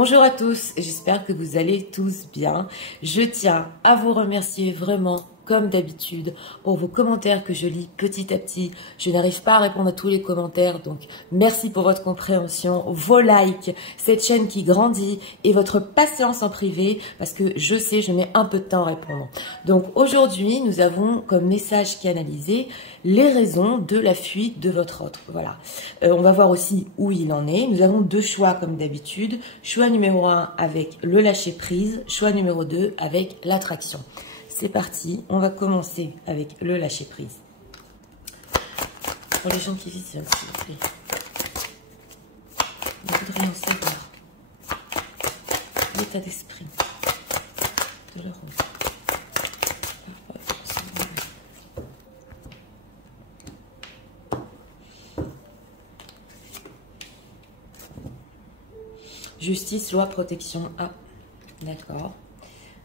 Bonjour à tous, j'espère que vous allez tous bien. Je tiens à vous remercier vraiment, comme d'habitude, pour vos commentaires que je lis petit à petit. Je n'arrive pas à répondre à tous les commentaires, donc merci pour votre compréhension, vos likes, cette chaîne qui grandit et votre patience en privé, parce que je sais, je mets un peu de temps à répondre. Donc aujourd'hui, nous avons comme message qui est analysé les raisons de la fuite de votre autre. Voilà. On va voir aussi où il en est. Nous avons deux choix comme d'habitude. Choix numéro 1 avec le lâcher prise, choix numéro 2 avec l'attraction. C'est parti, on va commencer avec le lâcher prise. Pour les gens qui visionnent, s'il vous plaît. Vous voudriez en savoir l'état d'esprit de leur autre. Justice, loi, protection. Ah, d'accord.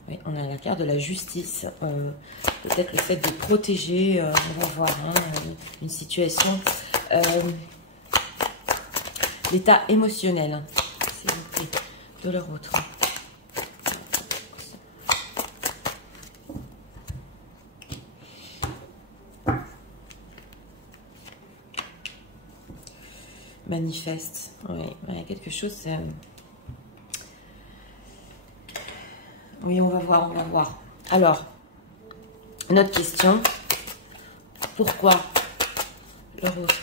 Oui, on a la carte de la justice. Peut-être le fait de protéger, on va voir, hein, une situation. L'état émotionnel, s'il vous plaît, de leur autre. Manifeste. Oui, il y a quelque chose. Oui, on va voir, on va voir. Alors, notre question. Pourquoi leur autre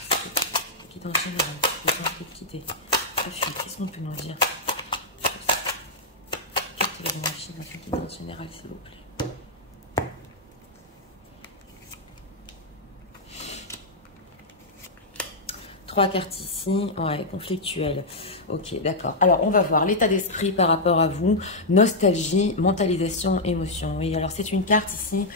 qui dans le général, besoin de quitter. Qu'est-ce qu'on peut nous dire? Quitter la machine dans le général, s'il vous plaît. Trois cartes ici, ouais, conflictuel. Ok, d'accord. Alors, on va voir l'état d'esprit par rapport à vous. Nostalgie, mentalisation, émotion. Oui, alors c'est une carte ici.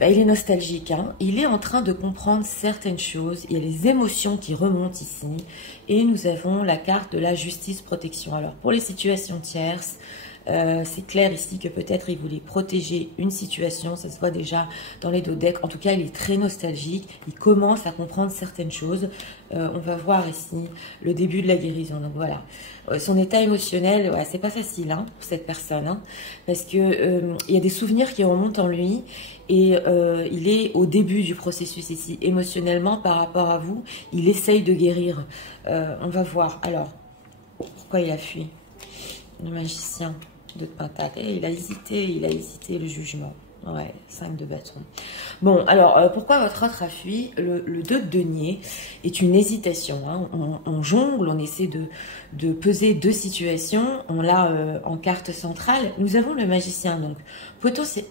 Bah, il est nostalgique, hein. Il est en train de comprendre certaines choses. Il y a les émotions qui remontent ici. Et nous avons la carte de la justice protection. Alors, pour les situations tierces, c'est clair ici que peut-être il voulait protéger une situation, ça se voit déjà dans les deux decks. En tout cas, il est très nostalgique, il commence à comprendre certaines choses. On va voir ici le début de la guérison. Donc voilà, son état émotionnel, ouais, c'est pas facile, hein, pour cette personne, hein, parce que il y a des souvenirs qui remontent en lui et il est au début du processus ici, émotionnellement par rapport à vous. Il essaye de guérir. On va voir. Alors, pourquoi il a fui? Le magicien de Pentacle. Et il a hésité le jugement. Ouais, 5 de bâton. Bon, alors, pourquoi votre autre a fui? Le 2 de denier est une hésitation. Hein. On jongle, on essaie de peser deux situations. On l'a en carte centrale. Nous avons le magicien. Donc,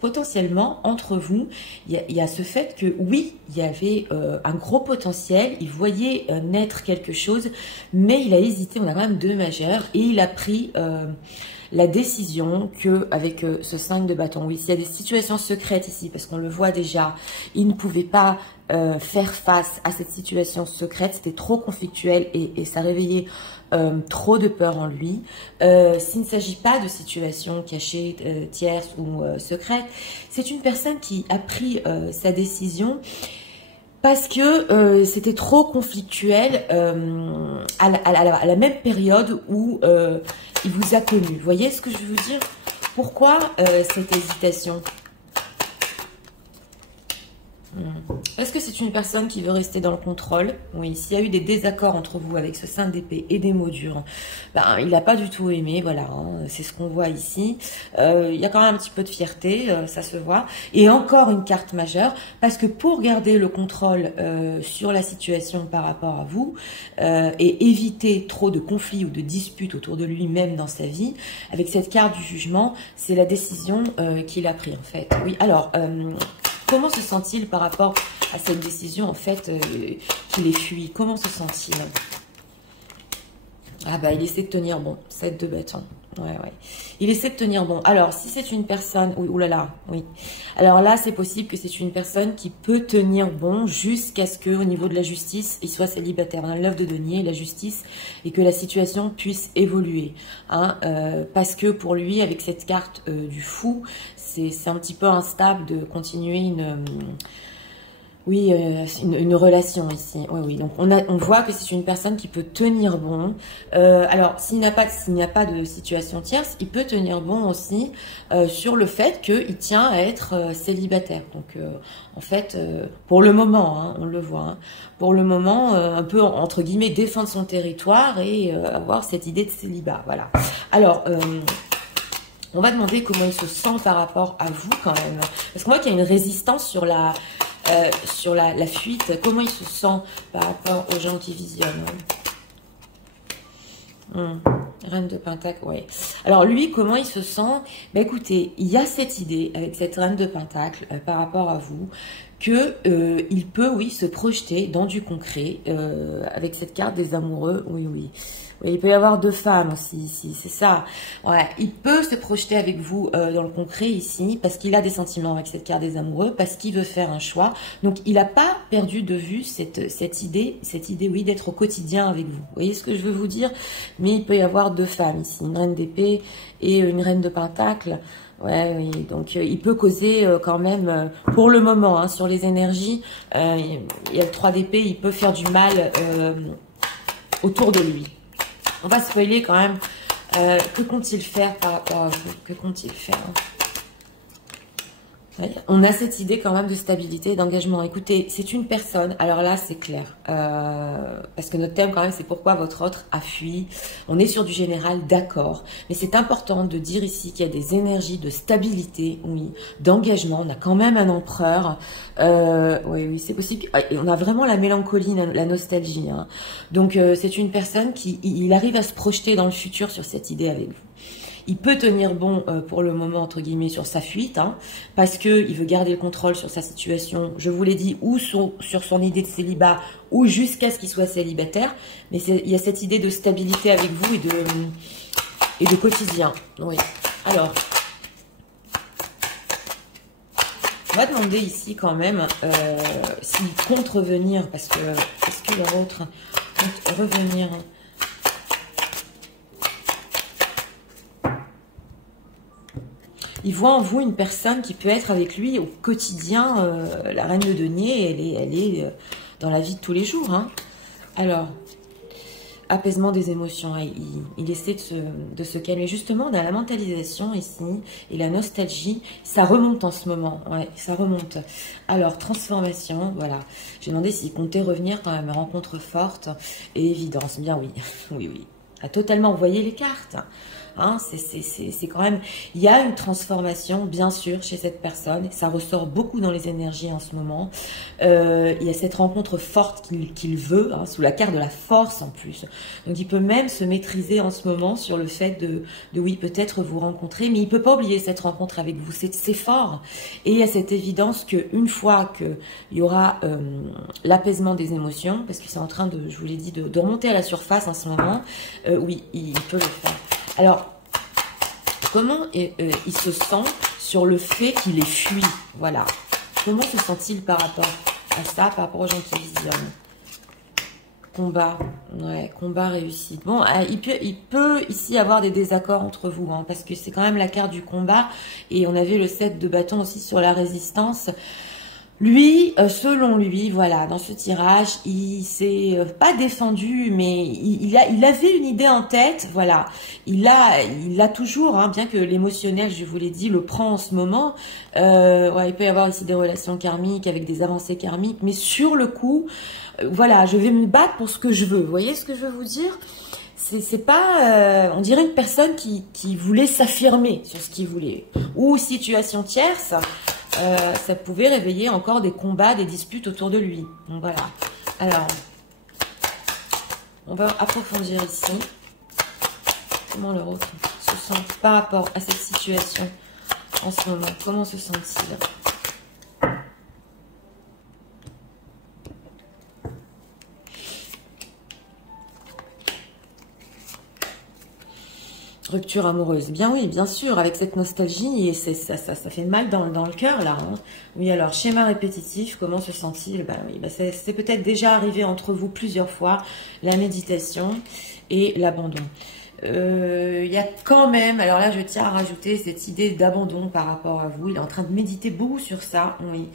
potentiellement, entre vous, il y a ce fait que, oui, il y avait un gros potentiel. Il voyait naître quelque chose, mais il a hésité. On a quand même deux majeurs. Et il a pris... la décision que avec ce 5 de bâton, oui, s'il y a des situations secrètes ici, parce qu'on le voit déjà, il ne pouvait pas faire face à cette situation secrète, c'était trop conflictuel et ça réveillait trop de peur en lui. S'il ne s'agit pas de situations cachées, tierces ou secrètes, c'est une personne qui a pris sa décision parce que c'était trop conflictuel à la même période où il vous a connu. Vous voyez ce que je veux dire? Pourquoi cette hésitation? Est-ce que c'est une personne qui veut rester dans le contrôle? Oui, s'il y a eu des désaccords entre vous avec ce 5 d'épée et des mots durs, ben, il n'a pas du tout aimé, voilà, hein, c'est ce qu'on voit ici. Il y a quand même un petit peu de fierté, ça se voit. Et encore une carte majeure, parce que pour garder le contrôle sur la situation par rapport à vous, et éviter trop de conflits ou de disputes autour de lui-même dans sa vie, avec cette carte du jugement, c'est la décision qu'il a prise en fait. Oui, alors... comment se sent-il par rapport à cette décision, en fait, qu'il ait fui? Comment se sent-il? Ah bah, il essaie de tenir bon. 7 de bâton. Ouais, ouais. Il essaie de tenir bon. Alors, si c'est une personne... Oui, oulala, oui. Alors là, c'est possible que c'est une personne qui peut tenir bon jusqu'à ce qu'au niveau de la justice, il soit célibataire. On a l'œuvre de denier, la justice, et que la situation puisse évoluer. Hein, parce que pour lui, avec cette carte du fou, c'est un petit peu instable de continuer Oui, une relation ici. Oui, oui. Donc on voit que c'est une personne qui peut tenir bon. Alors s'il n'y a pas de situation tierce, il peut tenir bon aussi sur le fait qu'il tient à être célibataire. Donc en fait, pour le moment, hein, on le voit. Hein, pour le moment, un peu entre guillemets défendre son territoire et avoir cette idée de célibat. Voilà. Alors. On va demander comment il se sent par rapport à vous quand même. Parce que moi, qu'il y a une résistance sur la fuite. Comment il se sent par rapport aux gens qui visionnent? Reine de Pentacle, ouais. Alors lui, comment il se sent? Ben écoutez, il y a cette idée avec cette Reine de Pentacle par rapport à vous que il peut, oui, se projeter dans du concret avec cette carte des amoureux. Oui, oui. Oui, il peut y avoir deux femmes aussi ici, c'est ça. Ouais, il peut se projeter avec vous dans le concret ici parce qu'il a des sentiments avec cette carte des amoureux, parce qu'il veut faire un choix. Donc, il n'a pas perdu de vue cette idée, oui, d'être au quotidien avec vous. Vous voyez ce que je veux vous dire? Mais il peut y avoir deux femmes ici, une reine d'épée et une reine de pentacle. Ouais, oui, donc il peut causer quand même, pour le moment, hein, sur les énergies, il y a le 3 d'épée, il peut faire du mal autour de lui. On va spoiler quand même. Que compte-t-il faire par rapport à vous? Que compte-t-il faire? On a cette idée quand même de stabilité et d'engagement. Écoutez, c'est une personne, alors là c'est clair, parce que notre thème quand même c'est pourquoi votre autre a fui. On est sur du général, d'accord, mais c'est important de dire ici qu'il y a des énergies de stabilité, oui, d'engagement. On a quand même un empereur, oui, oui, c'est possible. Et on a vraiment la mélancolie, la nostalgie. Hein. Donc c'est une personne qui il arrive à se projeter dans le futur sur cette idée avec vous. Il peut tenir bon pour le moment, entre guillemets, sur sa fuite, hein, parce qu'il veut garder le contrôle sur sa situation, je vous l'ai dit, ou sur son idée de célibat, ou jusqu'à ce qu'il soit célibataire. Mais il y a cette idée de stabilité avec vous et de quotidien. Oui. Alors, on va demander ici quand même s'il compte revenir, parce que est-ce que leur autre compte revenir? Il voit en vous une personne qui peut être avec lui au quotidien. La reine de denier, elle est dans la vie de tous les jours. Hein. Alors, apaisement des émotions. Il essaie de se calmer. Justement, on a la mentalisation ici et la nostalgie. Ça remonte en ce moment. Ouais, ça remonte. Alors, transformation. Voilà. J'ai demandé s'il comptait revenir quand même. Rencontre forte et évidence. Bien oui. Oui, oui. A totalement envoyé les cartes. Hein, c'est quand même, il y a une transformation bien sûr chez cette personne, ça ressort beaucoup dans les énergies en ce moment. Il y a cette rencontre forte qu'il veut, hein, sous la carte de la force en plus. Donc il peut même se maîtriser en ce moment sur le fait de oui, peut-être vous rencontrer, mais il peut pas oublier cette rencontre avec vous, c'est fort. Et il y a cette évidence qu'une fois qu'il y aura l'apaisement des émotions, parce que c'est en train de, je vous l'ai dit, de remonter à la surface en ce moment, oui, il peut le faire. Alors, comment il se sent sur le fait qu'il ait fui? Voilà. Comment se sent-il par rapport à ça, par rapport aux gens qui visionnent? Combat. Ouais, combat réussi. Bon, il peut ici avoir des désaccords entre vous, hein, parce que c'est quand même la carte du combat. Et on avait le 7 de bâton aussi sur la résistance. Lui, selon lui, voilà, dans ce tirage, il s'est pas défendu, mais il avait une idée en tête, voilà. Il l'a toujours, hein, bien que l'émotionnel, je vous l'ai dit, le prend en ce moment. Ouais, il peut y avoir ici des relations karmiques avec des avancées karmiques, mais sur le coup, voilà, je vais me battre pour ce que je veux. Vous voyez ce que je veux vous dire? C'est pas, on dirait une personne qui voulait s'affirmer sur ce qu'il voulait. Ou situation tierce. Ça pouvait réveiller encore des combats, des disputes autour de lui. Donc voilà. Alors, on va approfondir ici. Comment leur autre se sent par rapport à cette situation en ce moment? Comment se sent-il? Rupture amoureuse. Bien oui, bien sûr, avec cette nostalgie, et ça fait mal dans le cœur, là. Hein. Oui, alors, schéma répétitif, comment se sent-il? Ben oui, c'est peut-être déjà arrivé entre vous plusieurs fois, la méditation et l'abandon. il y a quand même, alors là je tiens à rajouter cette idée d'abandon par rapport à vous. Il est en train de méditer beaucoup sur ça, oui.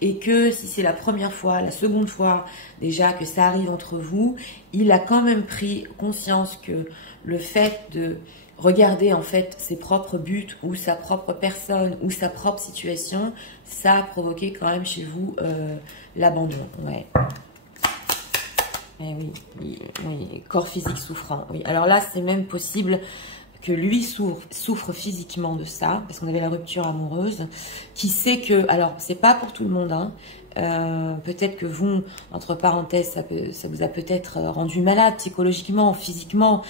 Et que si c'est la première fois, la seconde fois déjà que ça arrive entre vous, il a quand même pris conscience que le fait de regarder en fait ses propres buts ou sa propre personne ou sa propre situation, ça a provoqué quand même chez vous l'abandon, ouais. Eh oui, oui, corps physique souffrant. Oui. Alors là, c'est même possible que lui souffre physiquement de ça, parce qu'on avait la rupture amoureuse, qui sait que, alors c'est pas pour tout le monde, hein, peut-être que vous, entre parenthèses, ça vous a peut-être rendu malade psychologiquement, physiquement,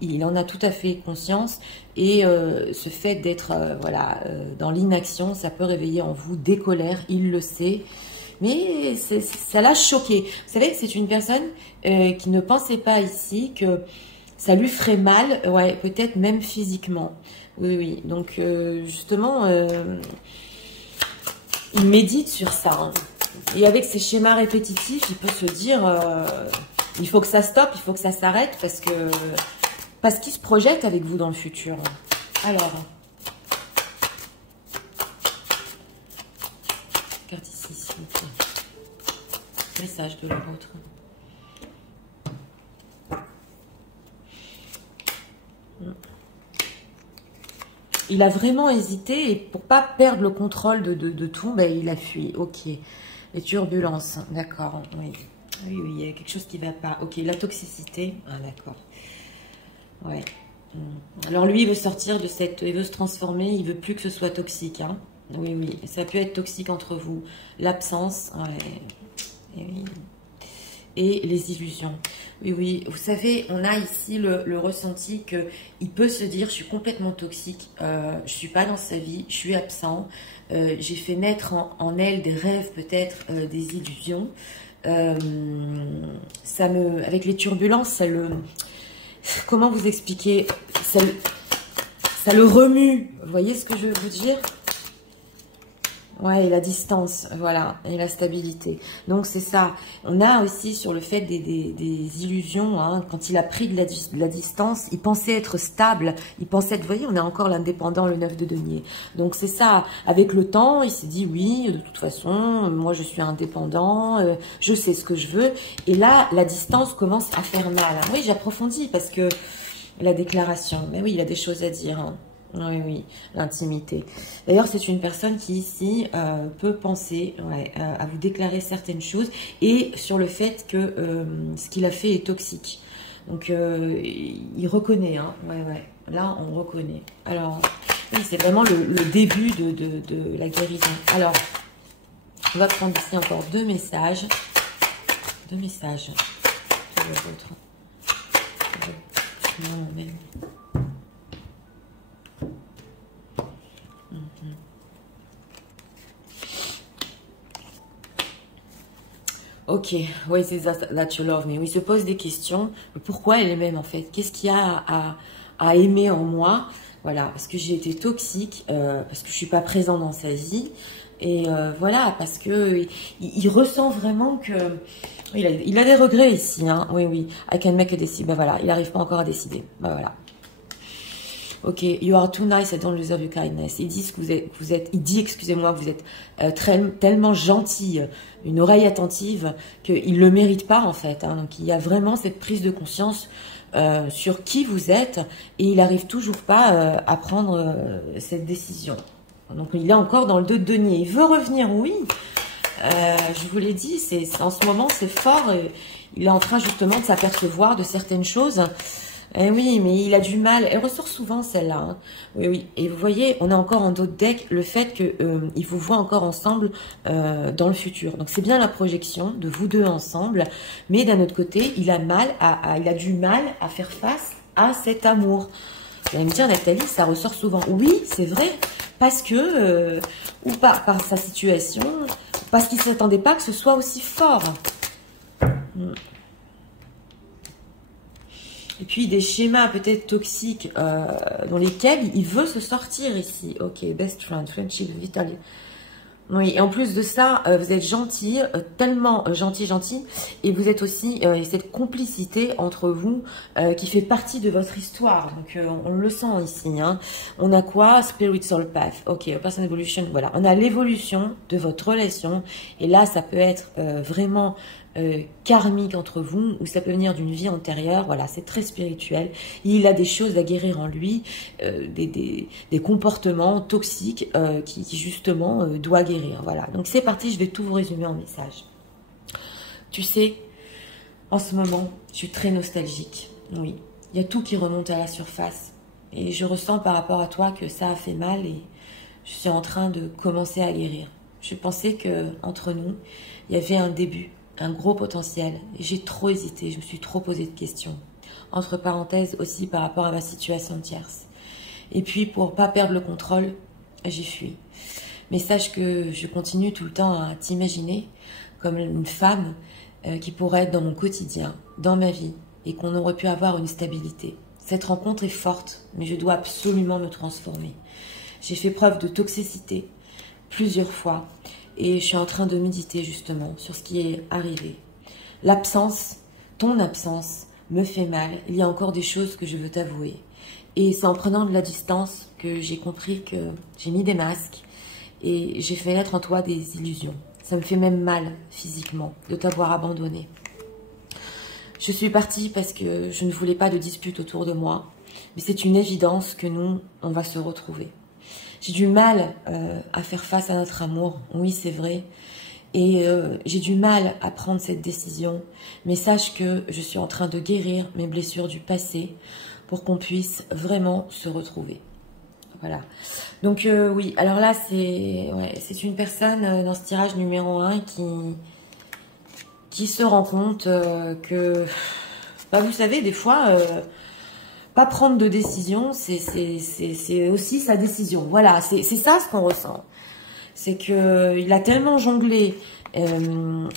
il en a tout à fait conscience, et ce fait d'être dans l'inaction, ça peut réveiller en vous des colères, il le sait. Mais ça l'a choqué. Vous savez, c'est une personne qui ne pensait pas ici que ça lui ferait mal, ouais, peut-être même physiquement. Oui, oui. Donc, justement, il médite sur ça. Hein. Et avec ces schémas répétitifs, il peut se dire, il faut que ça stoppe, il faut que ça s'arrête, parce qu'il se projette avec vous dans le futur. Alors... message de l'autre. Il a vraiment hésité et pour pas perdre le contrôle de tout, ben, il a fui. Ok. Les turbulences, d'accord. Oui. Oui, oui, il y a quelque chose qui va pas. Ok, la toxicité. Ah, d'accord. Ouais. Alors lui, il veut sortir de cette... Il veut se transformer, il veut plus que ce soit toxique. Hein. Oui, oui. Ça peut être toxique entre vous. L'absence, ouais. Et les illusions. Oui, oui. Vous savez, on a ici le ressenti qu'il peut se dire, je suis complètement toxique, je suis pas dans sa vie, je suis absent, j'ai fait naître en elle des rêves, peut-être des illusions. Avec les turbulences, ça le... Comment vous expliquer? Ça le remue. Vous voyez ce que je veux vous dire? Ouais, et la distance, voilà, et la stabilité. Donc, c'est ça. On a aussi sur le fait des illusions, hein, quand il a pris de la distance, il pensait être stable, il pensait être, vous voyez, on a encore l'indépendant, le 9 de denier. Donc, c'est ça. Avec le temps, il s'est dit, oui, de toute façon, moi, je suis indépendant, je sais ce que je veux. Et là, la distance commence à faire mal. Oui, j'approfondis parce que la déclaration, mais oui, il a des choses à dire, hein. Oui, oui, l'intimité. D'ailleurs, c'est une personne qui, ici, peut penser à vous déclarer certaines choses et sur le fait que ce qu'il a fait est toxique. Donc, il reconnaît, hein. Ouais. Là, on reconnaît. Alors, oui, c'est vraiment le début de la guérison. Alors, on va prendre ici encore deux messages. Deux messages. Non, mais... Ok, oui, c'est that you love me. Oui, il se pose des questions. Pourquoi elle m'aime en fait? Qu'est-ce qu'il y a à aimer en moi? Voilà, parce que j'ai été toxique, parce que je suis pas présent dans sa vie. Et voilà, parce que il ressent vraiment que... Il a des regrets ici, hein. Oui, oui. I can make a decision. Ben voilà, il n'arrive pas encore à décider. Ben voilà. Ok, you are too nice, I don't deserve your kindness. Il dit que il dit, excusez-moi, vous êtes tellement gentil, une oreille attentive, qu'il le mérite pas en fait. Hein. Donc il y a vraiment cette prise de conscience sur qui vous êtes et il n'arrive toujours pas à prendre cette décision. Donc il est encore dans le 2 de denier. Il veut revenir, oui. Je vous l'ai dit, en ce moment c'est fort. Et il est en train justement de s'apercevoir de certaines choses. Eh oui, mais il a du mal. Elle ressort souvent celle-là. Hein. Oui, oui. Et vous voyez, on a encore en d'autres decks le fait qu'il vous voit encore ensemble dans le futur. Donc c'est bien la projection de vous deux ensemble. Mais d'un autre côté, il a du mal à faire face à cet amour. Vous allez me dire, Nathalie, ça ressort souvent. Oui, c'est vrai. Parce que, ou par sa situation, parce qu'il ne s'attendait pas que ce soit aussi fort. Et puis des schémas peut-être toxiques dans lesquels il veut se sortir ici. Ok, best friend, friendship, vital. Oui, et en plus de ça, vous êtes gentil, tellement gentil, et vous êtes aussi cette complicité entre vous qui fait partie de votre histoire. Donc on le sent ici. Hein. On a quoi? Spiritual path. Ok, person evolution. Voilà, on a l'évolution de votre relation, et là ça peut être vraiment karmique entre vous, ou ça peut venir d'une vie antérieure. Voilà, c'est très spirituel. Il a des choses à guérir en lui, des comportements toxiques qui justement doit guérir. Voilà, donc c'est parti, je vais tout vous résumer en message. Tu sais, en ce moment, je suis très nostalgique. Oui, il y a tout qui remonte à la surface. Et je ressens par rapport à toi que ça a fait mal et je suis en train de commencer à guérir. Je pensais que entre nous, il y avait un début, un gros potentiel. J'ai trop hésité, je me suis trop posé de questions. Entre parenthèses aussi par rapport à ma situation tierce. Et puis pour pas perdre le contrôle, j'ai fui. Mais sache que je continue tout le temps à t'imaginer comme une femme qui pourrait être dans mon quotidien, dans ma vie, et qu'on aurait pu avoir une stabilité. Cette rencontre est forte, mais je dois absolument me transformer. J'ai fait preuve de toxicité plusieurs fois et je suis en train de méditer justement sur ce qui est arrivé. L'absence, ton absence, me fait mal. Il y a encore des choses que je veux t'avouer. Et c'est en prenant de la distance que j'ai compris que j'ai mis des masques et j'ai fait naître en toi des illusions. Ça me fait même mal physiquement de t'avoir abandonné. Je suis partie parce que je ne voulais pas de dispute autour de moi. Mais c'est une évidence que nous, on va se retrouver. J'ai du mal à faire face à notre amour. Oui, c'est vrai. Et j'ai du mal à prendre cette décision. Mais sache que je suis en train de guérir mes blessures du passé pour qu'on puisse vraiment se retrouver. Voilà. Donc oui, alors là, c'est une personne dans ce tirage numéro 1 qui se rend compte que, bah, vous savez, des fois, pas prendre de décision, c'est aussi sa décision. Voilà, c'est ça ce qu'on ressent. C'est qu'il a tellement jonglé et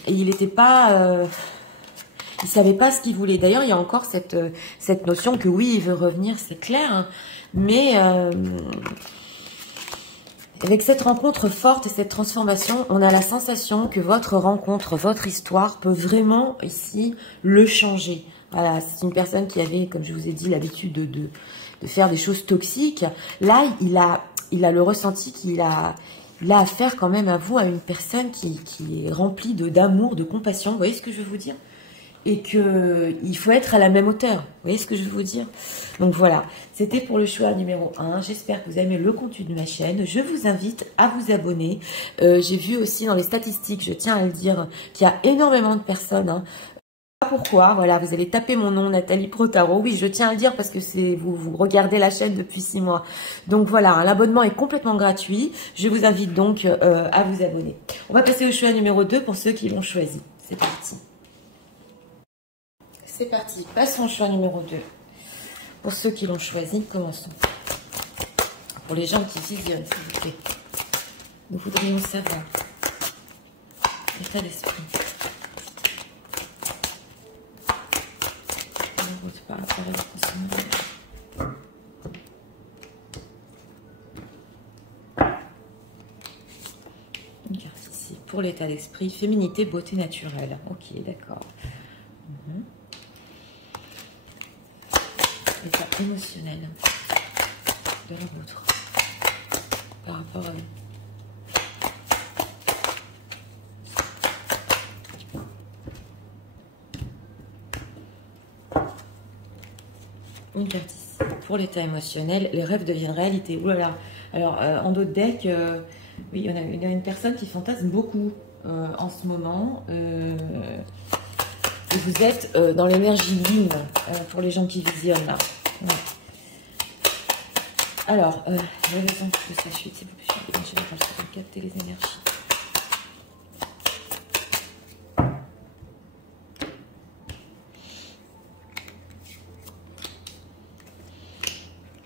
il n'était pas... il savait pas ce qu'il voulait. D'ailleurs, il y a encore cette notion que oui, il veut revenir, c'est clair. Hein, mais avec cette rencontre forte et cette transformation, on a la sensation que votre rencontre, votre histoire peut vraiment ici le changer. Voilà, c'est une personne qui avait, comme je vous ai dit, l'habitude de faire des choses toxiques. Là, il a le ressenti qu'il a affaire quand même à vous, à une personne qui est remplie d'amour, de compassion. Vous voyez ce que je veux vous dire? Et qu'il faut être à la même hauteur. Vous voyez ce que je veux vous dire? Donc voilà, c'était pour le choix numéro 1. J'espère que vous aimez le contenu de ma chaîne. Je vous invite à vous abonner. J'ai vu aussi dans les statistiques, je tiens à le dire, qu'il y a énormément de personnes... Hein, pourquoi, voilà, vous allez taper mon nom, Nathalie Protaro. Oui, je tiens à le dire parce que vous regardez la chaîne depuis 6 mois. Donc voilà, l'abonnement est complètement gratuit. Je vous invite donc à vous abonner. On va passer au choix numéro 2 pour ceux qui l'ont choisi. C'est parti. C'est parti, passons au choix numéro 2. Pour ceux qui l'ont choisi, commençons. Pour les gens qui visionnent, s'il vous plaît. Nous voudrions savoir l'état d'esprit. Une carte ici pour l'état d'esprit, féminité, beauté naturelle. Ok, d'accord. L'état émotionnel de la vôtre par rapport à une carte ici pour l'état émotionnel, les rêves deviennent réalité. Ouh là là. Alors en dos de deck, oui, il y a une personne qui fantasme beaucoup en ce moment. Et vous êtes dans l'énergie Yin pour les gens qui visionnent là. Ouais. Alors, la raison de sa chute, c'est plus général, ça va capter les énergies.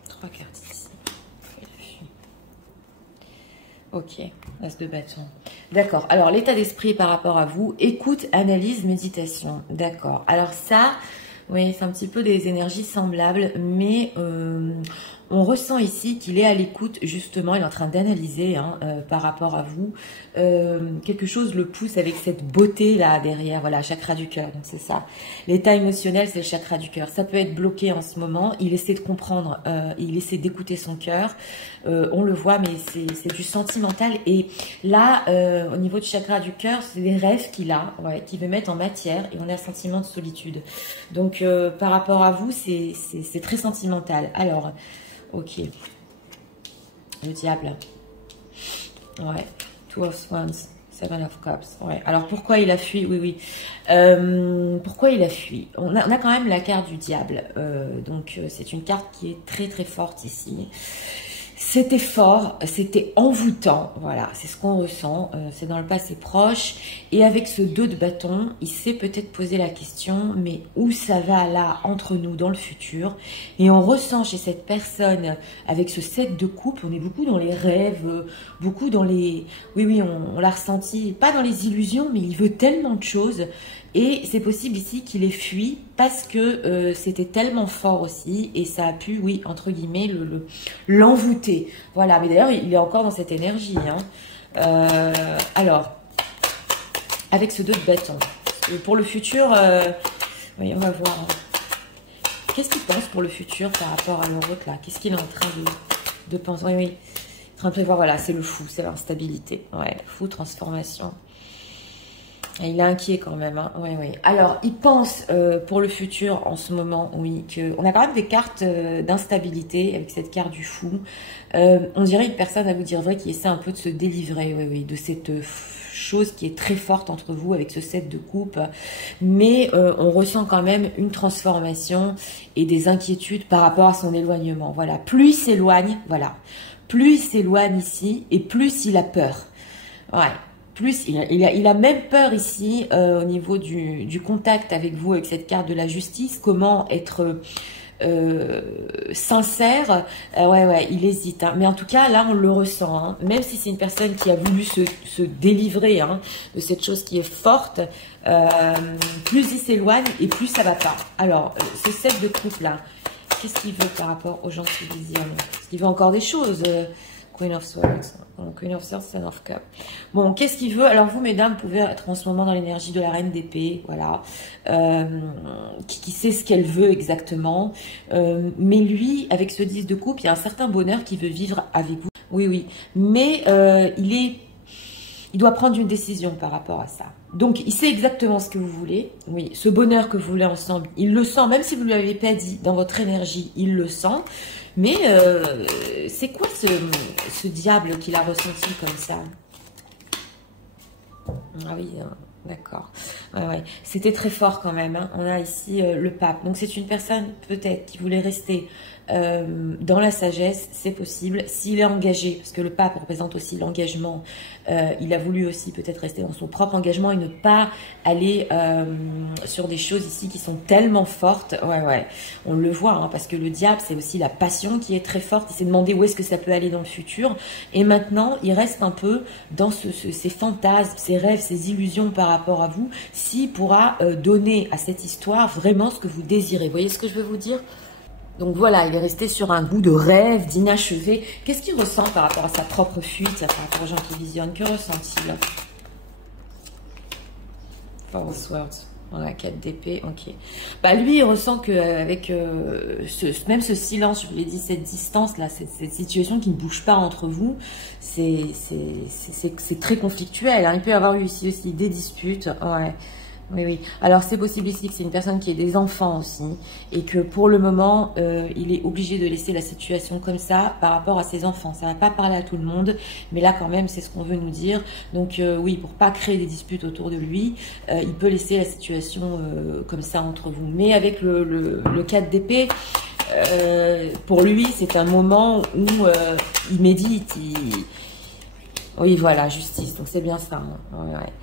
Trois cartes ici. Ok, as de bâton. D'accord. Alors, l'état d'esprit par rapport à vous, écoute, analyse, méditation. D'accord. Alors ça, oui, c'est un petit peu des énergies semblables, mais on ressent ici qu'il est à l'écoute, justement, il est en train d'analyser hein, par rapport à vous. Quelque chose le pousse avec cette beauté là derrière, voilà, chakra du cœur, donc c'est ça. L'état émotionnel, c'est le chakra du cœur. Ça peut être bloqué en ce moment, il essaie de comprendre, il essaie d'écouter son cœur. On le voit, mais c'est du sentimental. Et là, au niveau du chakra du cœur, c'est des rêves qu'il a, ouais, qu'il veut mettre en matière, et on a un sentiment de solitude. Donc, par rapport à vous, c'est très sentimental. Alors, ok. Le diable. Ouais. Two of Wands. Seven of Cups. Ouais. Alors, pourquoi il a fui? Oui, oui. Pourquoi il a fui? On a quand même la carte du diable. Donc, c'est une carte qui est très, très forte ici. C'était fort, c'était envoûtant, voilà, c'est ce qu'on ressent, c'est dans le passé proche. Et avec ce 2 de bâton, il s'est peut-être posé la question, mais où ça va là, entre nous, dans le futur? Et on ressent chez cette personne, avec ce 7 de coupe, on est beaucoup dans les rêves, beaucoup dans les... Oui, oui, on l'a ressenti, pas dans les illusions, mais il veut tellement de choses. Et c'est possible ici qu'il ait fui parce que c'était tellement fort aussi et ça a pu, oui, entre guillemets, l'envoûter. Voilà, mais d'ailleurs, il est encore dans cette énergie. Hein. Alors, avec ce 2 de bâton, pour le futur, oui, on va voir. Hein. Qu'est-ce qu'il pense pour le futur par rapport à l'autre là? Qu'est-ce qu'il est en train de penser? Oui, oui, il est en train de prévoir, voilà, c'est le fou, c'est l'instabilité. Ouais, fou, transformation. Il est inquiet quand même. Hein. Oui, oui. Alors, il pense pour le futur en ce moment, oui, on a quand même des cartes d'instabilité avec cette carte du fou. On dirait une personne, à vous dire vrai, qui essaie un peu de se délivrer, oui, oui, de cette chose qui est très forte entre vous avec ce 7 de coupe. Mais on ressent quand même une transformation et des inquiétudes par rapport à son éloignement. Voilà. Plus il s'éloigne, voilà. Plus il s'éloigne ici et plus il a peur. Ouais. Plus, il a même peur ici au niveau du contact avec vous, avec cette carte de la justice. Comment être sincère. Ouais, ouais, il hésite. Hein. Mais en tout cas, là, on le ressent. Hein. Même si c'est une personne qui a voulu se délivrer hein, de cette chose qui est forte, plus il s'éloigne et plus ça va pas. Alors, ce 7 de coupe là, qu'est-ce qu'il veut par rapport aux gens qui visionnent? Est-ce qu'il veut encore des choses Queen of Swords, Queen of Swords, Ten of Cups. Bon, qu'est-ce qu'il veut? Alors vous, mesdames, pouvez être en ce moment dans l'énergie de la reine d'épée, voilà, qui sait ce qu'elle veut exactement. Mais lui, avec ce 10 de coupe, il y a un certain bonheur qu'il veut vivre avec vous. Oui, oui. Mais il doit prendre une décision par rapport à ça. Donc, il sait exactement ce que vous voulez. Oui, ce bonheur que vous voulez ensemble, il le sent, même si vous ne l'avez pas dit, dans votre énergie, il le sent. Mais c'est quoi ce diable qu'il a ressenti comme ça? Ah oui, d'accord. Ouais, ouais. C'était très fort quand même. Hein. On a ici le pape. Donc, c'est une personne peut-être qui voulait rester dans la sagesse, c'est possible. S'il est engagé, parce que le pape représente aussi l'engagement, il a voulu aussi peut-être rester dans son propre engagement et ne pas aller sur des choses ici qui sont tellement fortes. Ouais, ouais, on le voit, hein, parce que le diable, c'est aussi la passion qui est très forte. Il s'est demandé où est-ce que ça peut aller dans le futur. Et maintenant, il reste un peu dans ces fantasmes, ces rêves, ces illusions par rapport à vous, s'il pourra donner à cette histoire vraiment ce que vous désirez. Vous voyez ce que je veux vous dire ? Donc voilà, il est resté sur un goût de rêve, d'inachevé. Qu'est-ce qu'il ressent par rapport à sa propre fuite, par rapport aux gens qui visionnent? Que ressent-il? Four Swords. Voilà, 4 d'épée, ok. Bah lui, il ressent qu'avec même ce silence, je vous l'ai dit, cette distance-là, cette situation qui ne bouge pas entre vous, c'est très conflictuel. Hein. Il peut y avoir eu ici aussi des disputes, ouais. Oui, oui. Alors, c'est possible ici que c'est une personne qui ait des enfants aussi et que pour le moment, il est obligé de laisser la situation comme ça par rapport à ses enfants. Ça ne va pas parler à tout le monde, mais là, quand même, c'est ce qu'on veut nous dire. Donc, oui, pour pas créer des disputes autour de lui, il peut laisser la situation comme ça entre vous. Mais avec le 4 d'épée, pour lui, c'est un moment où il médite. Oui, voilà, justice. Donc, c'est bien ça. Hein. Ouais, ouais.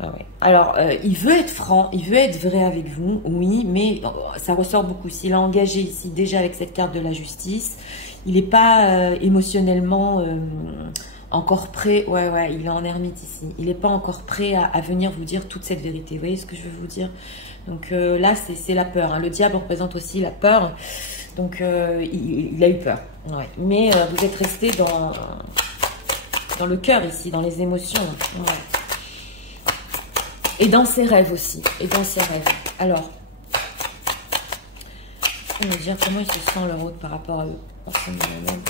Ah ouais. Alors, il veut être franc, il veut être vrai avec vous, oui, mais ça ressort beaucoup. S'il est engagé ici déjà avec cette carte de la justice, il n'est pas émotionnellement encore prêt, ouais, ouais, il est en ermite ici. Il n'est pas encore prêt à venir vous dire toute cette vérité. Vous voyez ce que je veux vous dire? Donc là, c'est la peur. Hein. Le diable représente aussi la peur. Donc, il a eu peur. Ouais. Mais vous êtes resté dans le cœur ici, dans les émotions. Ouais. Et dans ses rêves aussi. Et dans ses rêves. Alors, on va dire comment il se sent leur autre par rapport à eux. En ce moment même.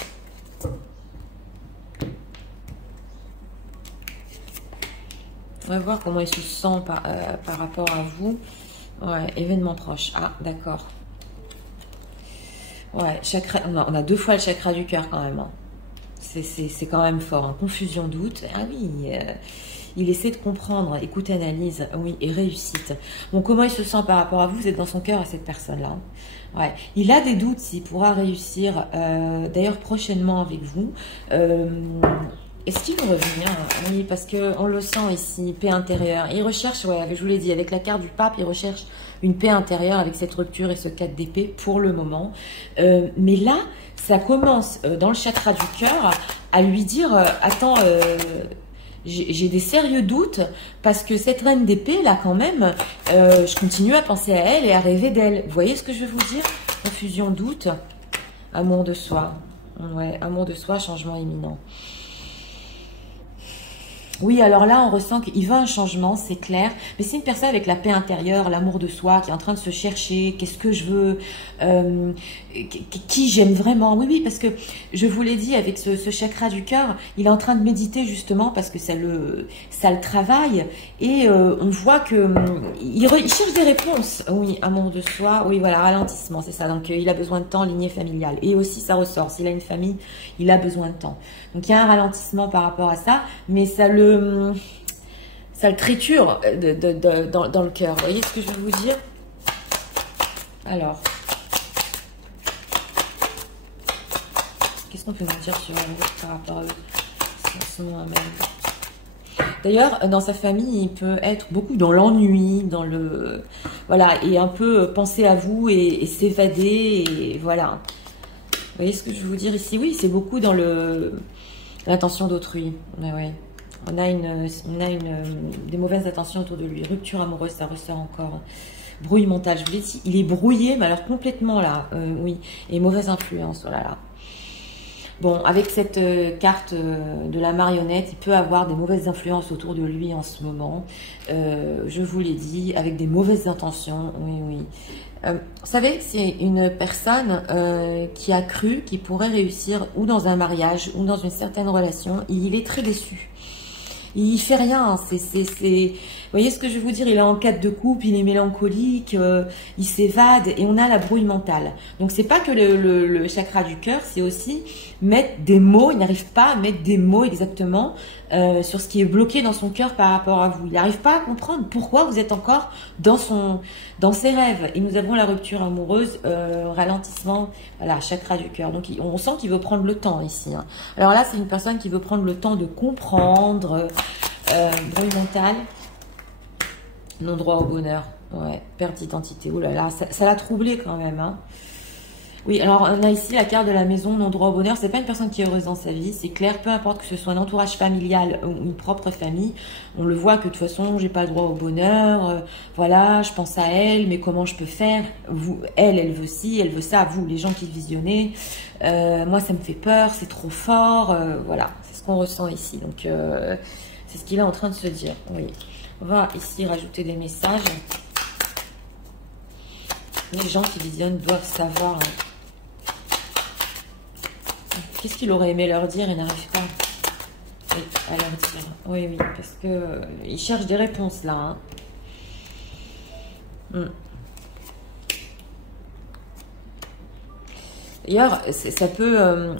On va voir comment il se sent par rapport à vous. Ouais, événement proche. Ah, d'accord. Ouais, chakra, on a 2 fois le chakra du cœur quand même. Hein. C'est quand même fort. Hein. Confusion, doute. Ah oui, il essaie de comprendre. Écoute, analyse. Oui, et réussite. Bon, comment il se sent par rapport à vous? Vous êtes dans son cœur à cette personne-là. Ouais, il a des doutes s'il pourra réussir. D'ailleurs, prochainement avec vous. Est-ce qu'il veut revenir? Oui, parce qu'on le sent ici, paix intérieure. Il recherche, ouais, je vous l'ai dit, avec la carte du pape, il recherche une paix intérieure avec cette rupture et ce 4 d'épée pour le moment. Mais là, ça commence dans le chakra du cœur à lui dire, attends, j'ai des sérieux doutes parce que cette reine d'épée, là, quand même, je continue à penser à elle et à rêver d'elle. Vous voyez ce que je veux vous dire? Confusion, doute, amour de soi. Ouais, amour de soi, changement imminent. Oui, alors là, on ressent qu'il veut un changement, c'est clair. Mais c'est une personne avec la paix intérieure, l'amour de soi, qui est en train de se chercher. Qu'est-ce que je veux, qui j'aime vraiment. Oui, oui, parce que je vous l'ai dit, avec ce chakra du cœur, il est en train de méditer justement parce que ça le travaille. Et on voit que il cherche des réponses. Oui, amour de soi. Oui, voilà, ralentissement, c'est ça. Donc, il a besoin de temps, lignée familiale. Et aussi, ça ressort. S'il a une famille, il a besoin de temps. Donc, il y a un ralentissement par rapport à ça. Mais ça le triture dans le cœur. Vous voyez ce que je veux vous dire? Alors, qu'est-ce qu'on peut nous dire sur par rapport à eux en ce moment même? D'ailleurs, dans sa famille, il peut être beaucoup dans l'ennui, dans le... Voilà, et un peu penser à vous et s'évader, et voilà. Vous voyez ce que je veux vous dire ici? Oui, c'est beaucoup dans l'intention d'autrui. Mais ouais. On a des mauvaises attentions autour de lui. Rupture amoureuse, ça ressort encore. Brouille mentale, je vous l'ai dit, il est brouillé, mais alors complètement là, oui. Et mauvaise influence, oh là là. Bon, avec cette carte de la marionnette, il peut avoir des mauvaises influences autour de lui en ce moment. Je vous l'ai dit, avec des mauvaises intentions, oui, oui. Vous savez, c'est une personne qui a cru qu'il pourrait réussir ou dans un mariage ou dans une certaine relation. Et il est très déçu. Il fait rien, vous voyez ce que je veux vous dire? Il est en quête de couple, il est mélancolique, il s'évade et on a la brouille mentale. Donc c'est pas que le chakra du cœur, c'est aussi mettre des mots. Il n'arrive pas à mettre des mots exactement sur ce qui est bloqué dans son cœur par rapport à vous. Il n'arrive pas à comprendre pourquoi vous êtes encore dans ses rêves. Et nous avons la rupture amoureuse, ralentissement, voilà, chakra du cœur. Donc on sent qu'il veut prendre le temps ici. Hein. Alors là, c'est une personne qui veut prendre le temps de comprendre, brouille mentale, non droit au bonheur, ouais, perte d'identité. Oh là là, ça l'a troublé quand même. Hein. Oui, alors on a ici la carte de la maison, non droit au bonheur. C'est pas une personne qui est heureuse dans sa vie, c'est clair. Peu importe que ce soit un entourage familial ou une propre famille, on le voit que de toute façon, j'ai pas le droit au bonheur. Voilà, je pense à elle, mais comment je peux faire? Vous, elle veut ci, elle veut ça. Vous, les gens qui visionnez, moi ça me fait peur, c'est trop fort. Voilà, c'est ce qu'on ressent ici. Donc c'est ce qu'il est en train de se dire. Oui, on va ici rajouter des messages. Les gens qui visionnent doivent savoir. Hein. Qu'est-ce qu'il aurait aimé leur dire et n'arrive pas à leur dire? Oui, oui, parce que il cherche des réponses là. Hein. D'ailleurs,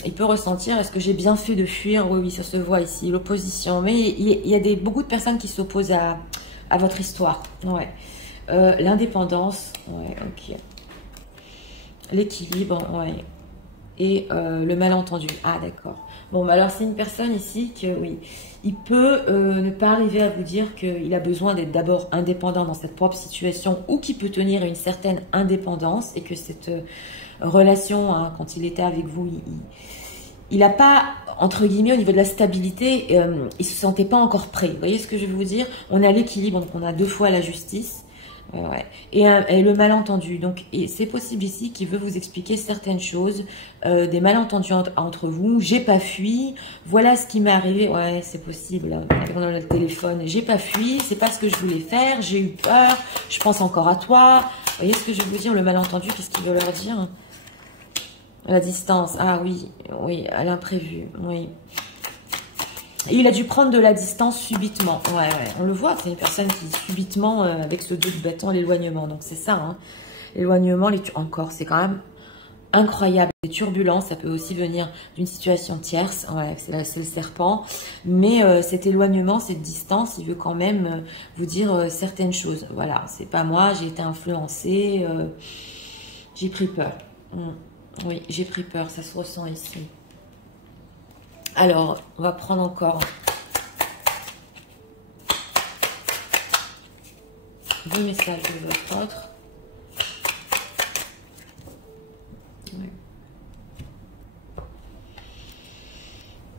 il peut ressentir, est-ce que j'ai bien fait de fuir? Oui, oui, ça se voit ici, l'opposition. Mais il y a beaucoup de personnes qui s'opposent à votre histoire. Ouais. L'indépendance, ouais, ok. L'équilibre, ouais. Et le malentendu. Ah, d'accord. Bon, bah alors c'est une personne ici que, oui, il peut ne pas arriver à vous dire qu'il a besoin d'être d'abord indépendant dans cette propre situation ou qu'il peut tenir une certaine indépendance et que cette relation, hein, quand il était avec vous, il n'a pas, entre guillemets, au niveau de la stabilité, il se sentait pas encore prêt. Vous voyez ce que je veux vous dire? On a l'équilibre, donc on a 2 fois la justice. Ouais, ouais. Et le malentendu. Donc, c'est possible ici qu'il veut vous expliquer certaines choses, des malentendus entre vous. J'ai pas fui. Voilà ce qui m'est arrivé. Ouais, c'est possible. Là, on a le téléphone. J'ai pas fui. C'est pas ce que je voulais faire. J'ai eu peur. Je pense encore à toi. Vous voyez ce que je veux vous dire? Le malentendu, qu'est-ce qu'il veut leur dire? La distance. Ah oui, oui, à l'imprévu. Oui. Et il a dû prendre de la distance subitement. Ouais, ouais. On le voit, c'est une personne qui subitement, avec ce 2 de bâton, l'éloignement. Donc c'est ça, hein. L'éloignement, encore, c'est quand même incroyable. Les turbulences, ça peut aussi venir d'une situation tierce. Ouais, c'est le serpent. Mais cet éloignement, cette distance, il veut quand même vous dire certaines choses. Voilà, c'est pas moi, j'ai été influencée, j'ai pris peur. Oui, j'ai pris peur, ça se ressent ici. Alors, on va prendre encore deux messages de votre autre. Ouais.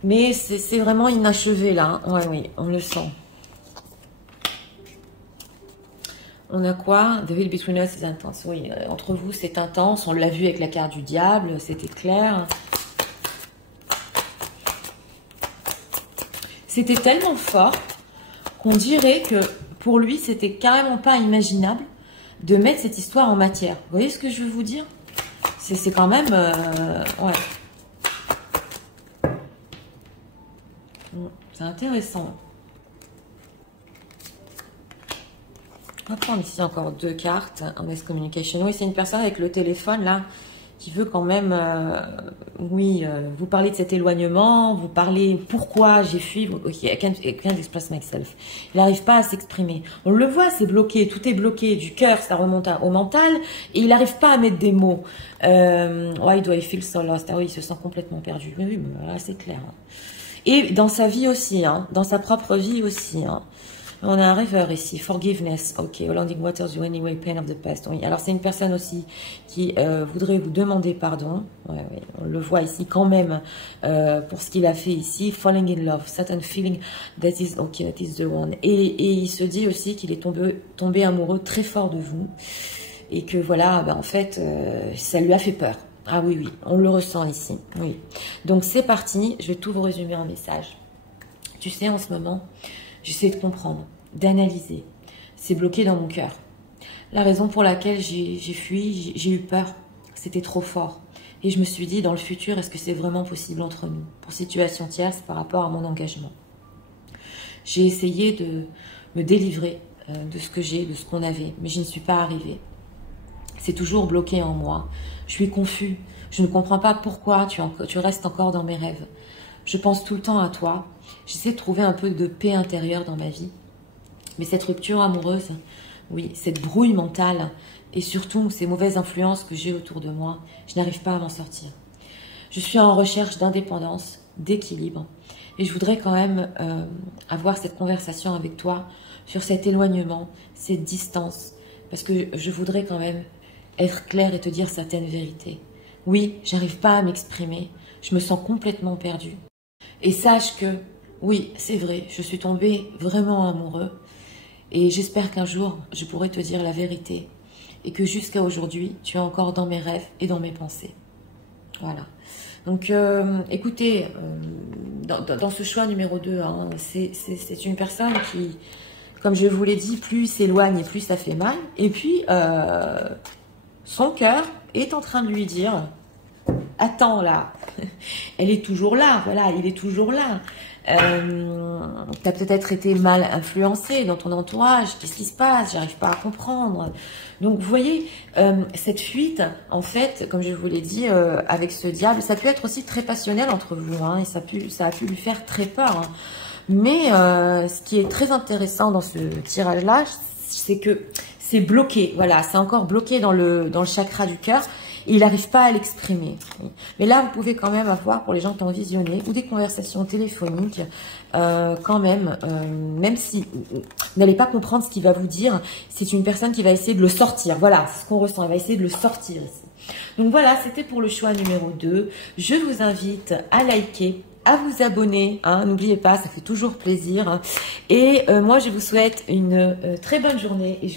Mais c'est vraiment inachevé là. Hein. Ouais, oui, on le sent. On a quoi? The veil between us is intense. Oui, entre vous, c'est intense. On l'a vu avec la carte du diable, c'était clair. C'était tellement fort qu'on dirait que pour lui, c'était carrément pas imaginable de mettre cette histoire en matière. Vous voyez ce que je veux vous dire? C'est quand même... ouais. C'est intéressant. On va prendre ici encore deux cartes. Honest Communication. Oui, c'est une personne avec le téléphone là qui veut quand même, oui, vous parler de cet éloignement, vous parler pourquoi j'ai fui. Ok, I can't express myself. Il n'arrive pas à s'exprimer. On le voit, c'est bloqué, tout est bloqué. Du cœur, ça remonte au mental et il n'arrive pas à mettre des mots. Why do I feel so lost? Ah oui, il se sent complètement perdu. Oui, mais c'est clair. Et dans sa vie aussi, hein, dans sa propre vie aussi. Hein. On a un rêveur ici, forgiveness, ok, landing waters, you anyway, pain of the past. Oui. Alors c'est une personne aussi qui voudrait vous demander pardon. Ouais, ouais, on le voit ici quand même pour ce qu'il a fait ici. Falling in love, certain feeling that is okay, that is the one. Et il se dit aussi qu'il est tombé amoureux très fort de vous et que voilà, ben, en fait, ça lui a fait peur. Ah oui, oui, on le ressent ici. Oui. Donc c'est parti. Je vais tout vous résumer en message. Tu sais, en ce moment, j'essaie de comprendre, d'analyser. C'est bloqué dans mon cœur. La raison pour laquelle j'ai fui, j'ai eu peur. C'était trop fort. Et je me suis dit, dans le futur, est-ce que c'est vraiment possible entre nous? Pour situation tierce par rapport à mon engagement. J'ai essayé de me délivrer de ce que j'ai, de ce qu'on avait. Mais je ne suis pas arrivée. C'est toujours bloqué en moi. Je suis confus. Je ne comprends pas pourquoi tu restes encore dans mes rêves. Je pense tout le temps à toi. J'essaie de trouver un peu de paix intérieure dans ma vie. Mais cette rupture amoureuse, oui, cette brouille mentale et surtout ces mauvaises influences que j'ai autour de moi, je n'arrive pas à m'en sortir. Je suis en recherche d'indépendance, d'équilibre. Et je voudrais quand même avoir cette conversation avec toi sur cet éloignement, cette distance. Parce que je voudrais quand même être claire et te dire certaines vérités. Oui, j'arrive pas à m'exprimer. Je me sens complètement perdue. Et sache que, oui, c'est vrai, je suis tombée vraiment amoureux. Et j'espère qu'un jour, je pourrai te dire la vérité. Et que jusqu'à aujourd'hui, tu es encore dans mes rêves et dans mes pensées. Voilà. Donc, écoutez, dans ce choix numéro 2, hein, c'est une personne qui, comme je vous l'ai dit, plus il s'éloigne et plus ça fait mal. Et puis, son cœur est en train de lui dire... Attends là, elle est toujours là, voilà, il est toujours là. Tu as peut-être été mal influencé dans ton entourage, qu'est-ce qui se passe? J'arrive pas à comprendre. Donc vous voyez, cette fuite, en fait, comme je vous l'ai dit, avec ce diable, ça peut être aussi très passionnel entre vous, hein, et ça a pu lui faire très peur. Hein. Mais ce qui est très intéressant dans ce tirage-là, c'est que c'est bloqué, voilà, c'est encore bloqué dans le chakra du cœur. Et il n'arrive pas à l'exprimer. Mais là, vous pouvez quand même avoir, pour les gens qui ont visionné, ou des conversations téléphoniques, quand même, même si vous n'allez pas comprendre ce qu'il va vous dire, c'est une personne qui va essayer de le sortir. Voilà, c'est ce qu'on ressent, elle va essayer de le sortir ici. Donc voilà, c'était pour le choix numéro 2. Je vous invite à liker, à vous abonner, hein, n'oubliez pas, ça fait toujours plaisir. Et moi, je vous souhaite une très bonne journée. Et